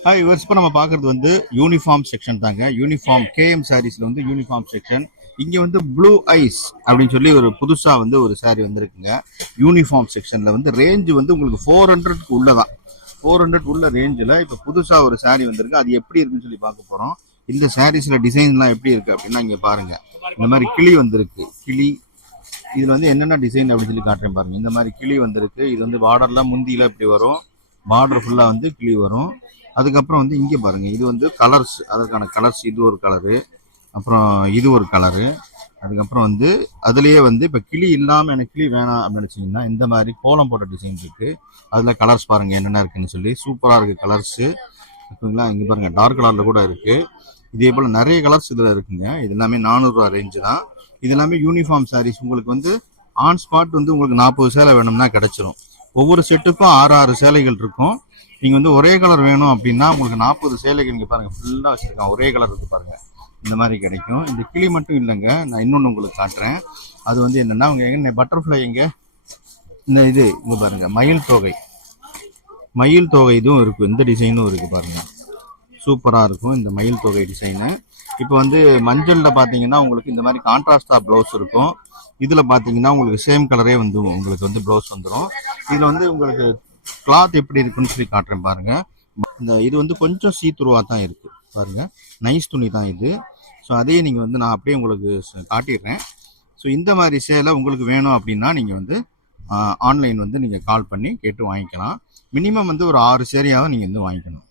Hi இவர்ஸ், இப்போ நம்ம பார்க்குறது வந்து யூனிஃபார்ம் செக்ஷன் தாங்க. யூனிஃபார்ம் கேஎம் சாரீஸில் வந்து யூனிஃபார்ம் செக்ஷன். இங்கே வந்து ப்ளூ ஐஸ் அப்படின்னு சொல்லி ஒரு புதுசாக வந்து ஒரு சாரீ வந்துருக்குங்க. யூனிஃபார்ம் செக்ஷனில் வந்து ரேஞ்சு வந்து உங்களுக்கு 400க்கு உள்ள தான். 400 உள்ள ரேஞ்சில் இப்போ புதுசாக ஒரு சாரீ வந்திருக்கு. அது எப்படி இருக்குன்னு சொல்லி பார்க்க போகிறோம். இந்த சாரீஸில் டிசைன்லாம் எப்படி இருக்குது அப்படின்னா இங்கே பாருங்கள். இந்த மாதிரி கிளி வந்திருக்கு. கிளி இதில் வந்து என்னென்ன டிசைன் அப்படின்னு சொல்லி காட்டுறேன் பாருங்கள். இந்த மாதிரி கிளி வந்திருக்கு. இது வந்து பார்டர்லாம் முந்தியில் இப்படி வரும். பார்டர் ஃபுல்லாக வந்து கிளி வரும். அதுக்கப்புறம் வந்து இங்கே பாருங்கள், இது வந்து கலர்ஸ், அதற்கான கலர்ஸ். இது ஒரு கலரு, அப்புறம் இது ஒரு கலரு. அதுக்கப்புறம் வந்து அதுலேயே வந்து இப்போ கிளி இல்லாமல் எனக்கு கிளி வேணாம் அப்படின்னு நினச்சிங்கன்னா இந்த மாதிரி கோலம் போட்ட டிசைன் இருக்குது. அதில் கலர்ஸ் பாருங்கள் என்னென்ன இருக்குதுன்னு சொல்லி. சூப்பராக இருக்குது கலர்ஸு. ஓகேங்களா? இங்கே பாருங்கள் டார்க் கலரில் கூட இருக்குது. இதே போல் நிறைய கலர்ஸ் இதில் இருக்குங்க. இது எல்லாமே 400 ரூபா ரேஞ்சு தான். இது எல்லாமே யூனிஃபார்ம் சாரீஸ். உங்களுக்கு வந்து ஆன் ஸ்பாட் வந்து உங்களுக்கு 40 சேலை வேணும்னா கிடச்சிரும். ஒவ்வொரு செட்டுக்கும் 6 சேலைகள் இருக்கும். நீங்கள் வந்து ஒரே கலர் வேணும் அப்படின்னா உங்களுக்கு 40 சேலைகள் இங்கே பாருங்கள் ஃபுல்லாக வச்சுருக்கான். ஒரே கலர் இருக்குது பாருங்கள். இந்த மாதிரி கிடைக்கும். இந்த கிளி மட்டும் இல்லைங்க, நான் இன்னொன்று உங்களுக்கு காட்டுறேன். அது வந்து என்னென்னா அவங்க எங்கே பட்டர்ஃப்ளை எங்கே இந்த இது இங்கே பாருங்கள், மயில் தொகை. மயில் தொகை இதுவும் இருக்குது. இந்த டிசைனும் இருக்குது பாருங்கள். சூப்பராக இருக்கும் இந்த மயில் தொகை டிசைனு. இப்போ வந்து மஞ்சளில் பார்த்தீங்கன்னா உங்களுக்கு இந்த மாதிரி கான்ட்ராஸ்டாக ப்ளவுஸ் இருக்கும். இதில் பார்த்தீங்கன்னா உங்களுக்கு சேம் கலரே வந்து உங்களுக்கு வந்து ப்ளவுஸ் வந்துடும். இதில் வந்து உங்களுக்கு கிளாத் எப்படி இருக்குன்னு சொல்லி காட்டுறேன் பாருங்க. இந்த இது வந்து கொஞ்சம் சீத்துருவாக தான் இருக்கு பாருங்க. நைஸ் துணி தான் இது. ஸோ அதையே நீங்கள் வந்து நான் அப்படியே உங்களுக்கு காட்டிடுறேன். ஸோ இந்த மாதிரி சேலை உங்களுக்கு வேணும் அப்படின்னா நீங்கள் வந்து ஆன்லைன் வந்து நீங்கள் கால் பண்ணி கேட்டு வாங்கிக்கலாம். மினிமம் வந்து ஒரு 6 சேலையாவது நீங்கள் வந்து வாங்கிக்கணும்.